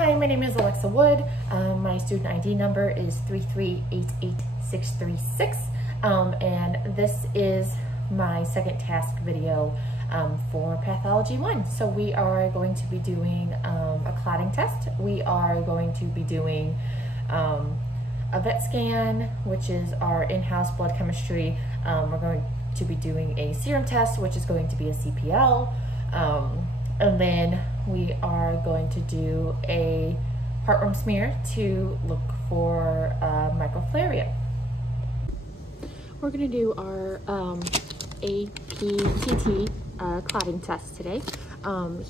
Hi, my name is Alexa Wood. My student ID number is 3388636. And this is my second task video for Pathology 1. So we are going to be doing a clotting test. We are going to be doing a vet scan, which is our in-house blood chemistry. We're going to be doing a serum test, which is going to be a CPL. And then we are going to do a heartworm smear to look for microflaria. We're going to do our APTT clotting test today.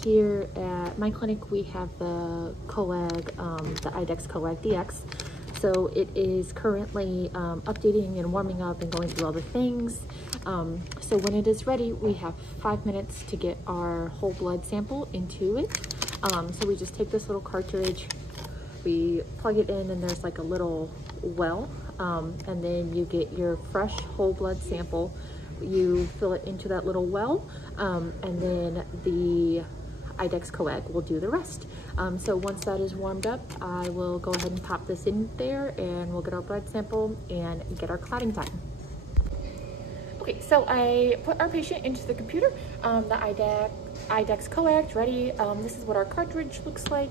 Here at my clinic, we have the coag, the IDEX coag DX. So it is currently updating and warming up and going through all the things. So when it is ready, we have 5 minutes to get our whole blood sample into it. So we just take this little cartridge, we plug it in, and there's like a little well, and then you get your fresh whole blood sample. You fill it into that little well, and then the IDEX coag will do the rest. So once that is warmed up, I will go ahead and pop this in there, and we'll get our blood sample and get our clotting time. Okay, so I put our patient into the computer. The IDEX coag ready. This is what our cartridge looks like.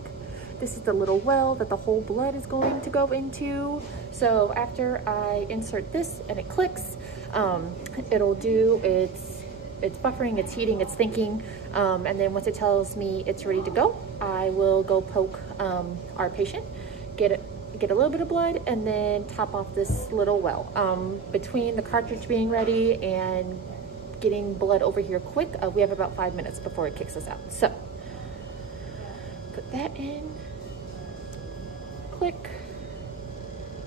This is the little well that the whole blood is going to go into. So after I insert this and it clicks, it'll do it's buffering, it's heating, it's thinking, and then once it tells me it's ready to go, I will go poke our patient, get a little bit of blood, and then top off this little well. Between the cartridge being ready and getting blood over here quick, we have about 5 minutes before it kicks us out. So put that in, click,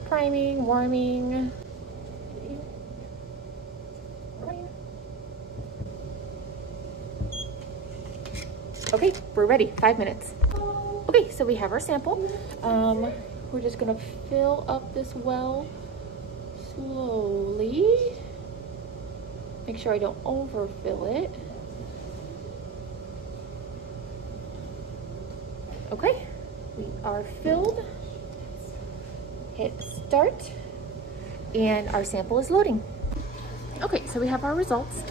priming, warming. Okay, we're ready, 5 minutes. Okay, so we have our sample. We're just gonna fill up this well slowly. Make sure I don't overfill it. Okay, we are filled. Hit start, and our sample is loading. Okay, so we have our results.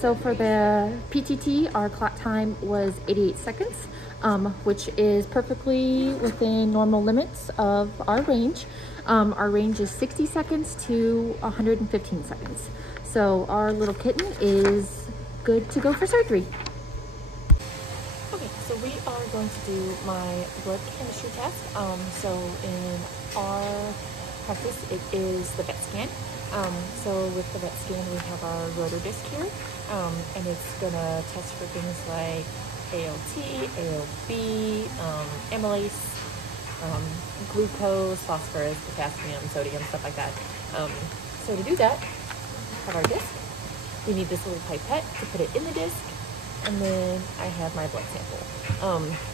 So for the PTT, our clot time was 88 seconds, which is perfectly within normal limits of our range. Our range is 60 seconds to 115 seconds. So our little kitten is good to go for surgery. Okay, so we are going to do my blood chemistry test. So in our practice, it is the vet scan. So with the vet scan, we have our rotor disc here, and it's gonna test for things like ALT, ALB, amylase, glucose, phosphorus, potassium, sodium, stuff like that. So to do that, have our disc. We need this little pipette to put it in the disc, and then I have my blood sample.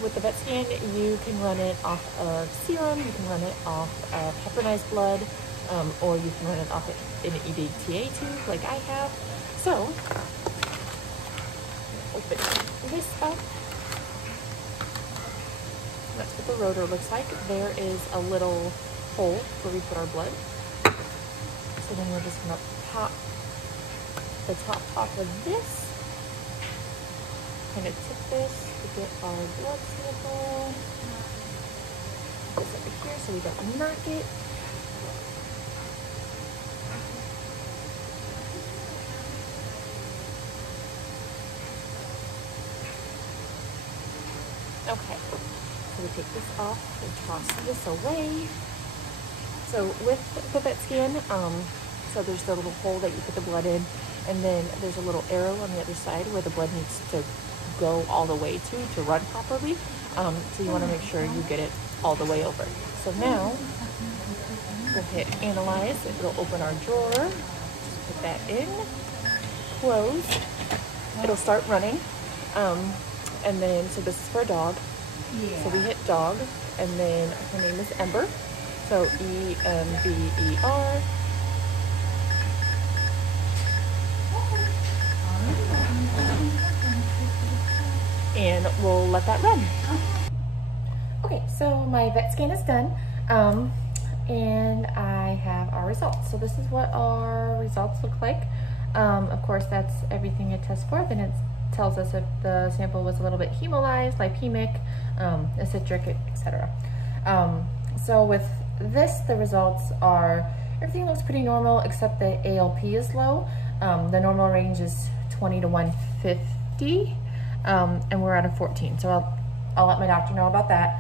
With the vet scan, you can run it off of serum, you can run it off of heparinized blood, or you can run it off in an EDTA tube like I have. So, open this up. That's what the rotor looks like. There is a little hole where we put our blood. So then we're just gonna pop the top off of this. Kind of tip this to get our blood sample. Put this over here so we don't knock it. Okay, so we take this off and toss this away. So with the vet scan, so there's the little hole that you put the blood in, and then there's a little arrow on the other side where the blood needs to go all the way to run properly. So you want to make sure you get it all the way over. So now we'll hit analyze. It'll open our drawer. Just put that in, close. It'll start running. And then, so this is for a dog. Yeah. So we hit dog, and then her name is Ember. So E-M-B-E-R. And we'll let that run. Okay, so so my vet scan is done, and I have our results. So this is what our results look like. Of course, that's everything it tests for. Then it tells us if the sample was a little bit hemolyzed, lipemic, acidic, etc. So with this, the results are, everything looks pretty normal except the ALP is low. The normal range is 20 to 150, and we're at a 14. So I'll let my doctor know about that.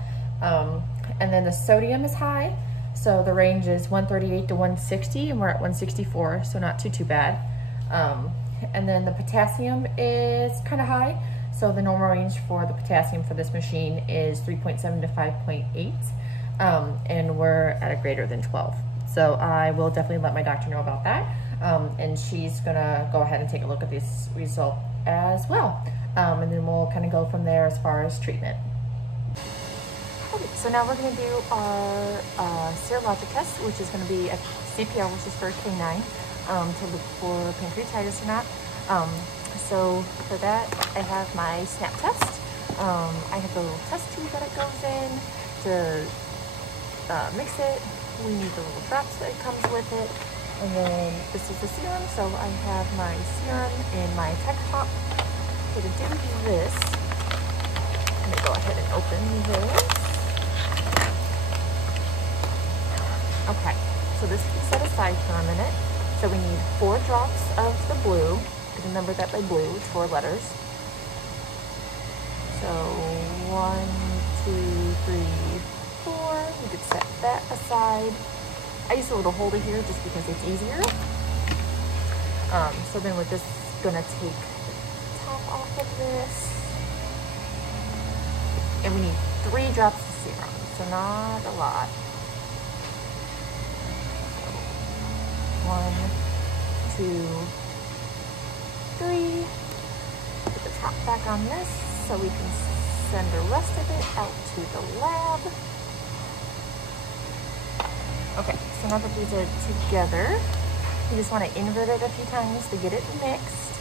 And then the sodium is high. So the range is 138 to 160, and we're at 164, so not too bad. And then the potassium is kind of high. So the normal range for the potassium for this machine is 3.7 to 5.8, and we're at a greater than 12. So I will definitely let my doctor know about that, and she's gonna go ahead and take a look at this result as well. And then we'll kind of go from there as far as treatment. Okay, so now we're going to do our serologic test, which is going to be a CPL, which is for canine, to look for pancreatitis or not. So for that, I have my SNAP test. I have the little test tube that it goes in to mix it. We need the little drops that it comes with it. And then this is the serum, so I have my serum in my tech top. So to do this, I'm going to go ahead and open this. Okay, so this is set aside for a minute. So we need 4 drops of the blue. Remember that by blue, it's 4 letters. So 1, 2, 3, 4. We could set that aside. I use a little holder here just because it's easier. So then we're just gonna take the top off of this. And we need 3 drops of serum, so not a lot. 1, 2, 3. Put the top back on this so we can send the rest of it out to the lab. Okay, so now that these are together, you just want to invert it a few times to get it mixed.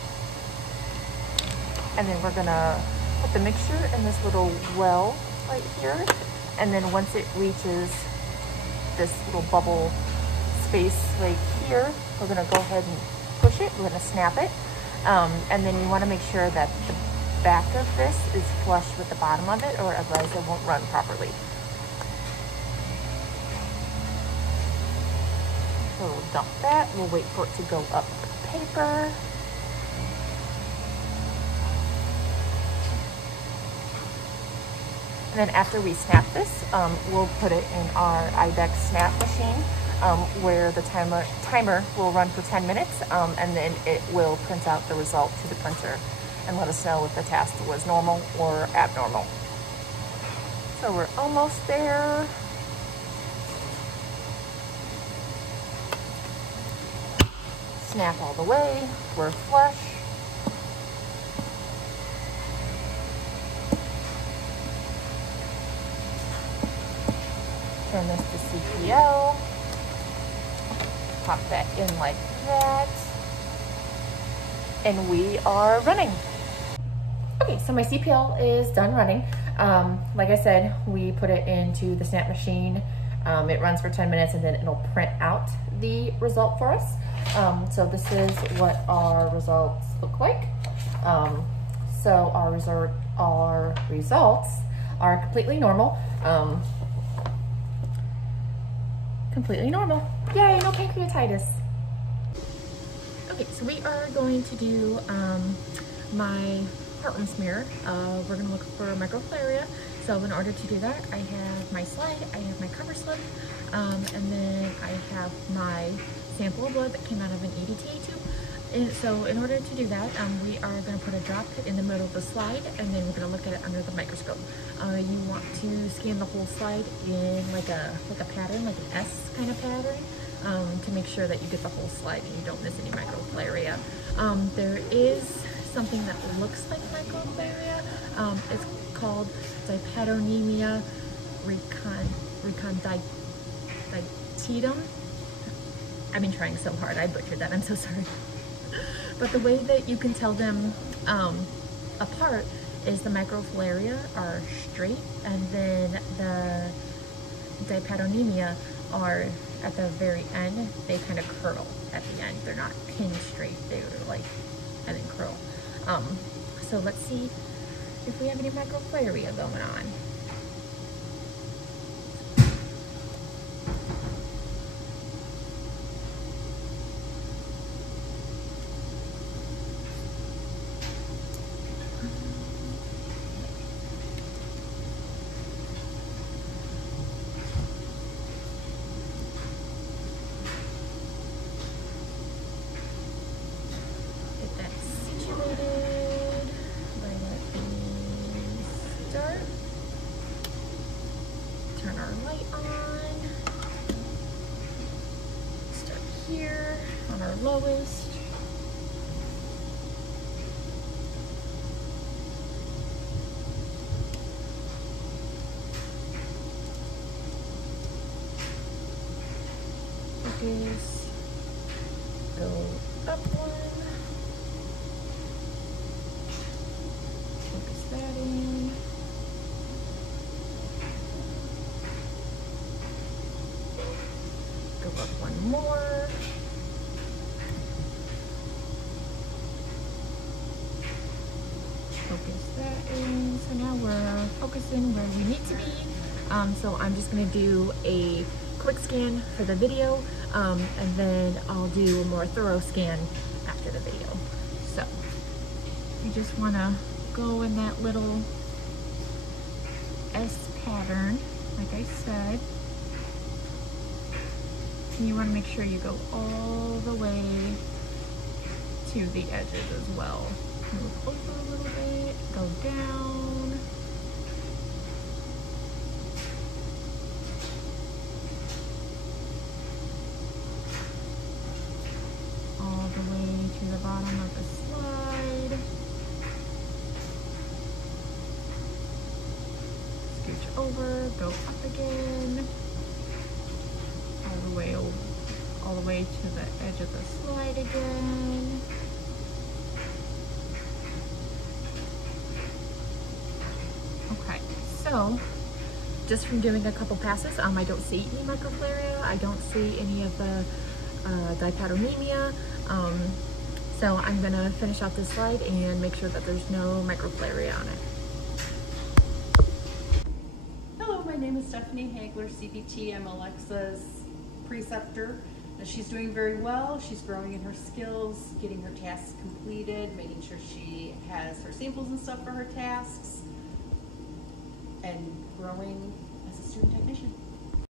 And then we're gonna put the mixture in this little well right here. And then once it reaches this little bubble space right here, we're gonna go ahead and push it. We're gonna snap it. And then you wanna make sure that the back of this is flush with the bottom of it, or otherwise it won't run properly. So we'll dump that. We'll wait for it to go up the paper. And then after we snap this, we'll put it in our IDEX snap machine, where the timer will run for 10 minutes, and then it will print out the result to the printer and let us know if the test was normal or abnormal. So we're almost there. Snap all the way, we're flush. Turn this to CPL. Pop that in like that. And we are running. Okay, so my CPL is done running. Like I said, we put it into the snap machine. It runs for 10 minutes and then it'll print out the result for us. So this is what our results look like. So our results are completely normal. Completely normal. Yay, no pancreatitis. Okay, so we are going to do my heartworm smear. We're going to look for microfilariae. So in order to do that, I have my slide, I have my cover slip, and then I have my sample of blood that came out of an EDTA tube. And so in order to do that, we are going to put a drop in the middle of the slide, and then we're going to look at it under the microscope. You want to scan the whole slide in like a pattern, like an S kind of pattern, to make sure that you get the whole slide and you don't miss any microfilariae. There is something that looks like microfilariae. It's called Dipatonemia reconditatum. I've been trying so hard, I butchered that, I'm so sorry. But the way that you can tell them apart is the microfilariae are straight, and then the dipatonemia are at the very end. They kind of curl at the end. They're not pinned straight. They're like, and then curl. So let's see if we have any microfilariae going on. Turn our light on. Start here on our lowest. Focus. Go up one. Focus that in. Go up one more. Focus that in. So now we're focusing where we need to be. So I'm just gonna do a quick scan for the video, and then I'll do a more thorough scan after the video. So you just wanna go in that little S pattern, like I said. And you want to make sure you go all the way to the edges as well. Move over a little bit, go down. All the way to the bottom of the slide. Scooch over, go up again. All the way to the edge of the slide again. Okay, so just from doing a couple passes, I don't see any microfilariae. I don't see any of the dipatonemia. So I'm gonna finish off this slide and make sure that there's no microfilariae on it. Hello, my name is Stephanie Hagler, CBT. I'm Alexa's preceptor. She's doing very well. She's growing in her skills, getting her tasks completed, making sure she has her samples and stuff for her tasks, and growing as a student technician.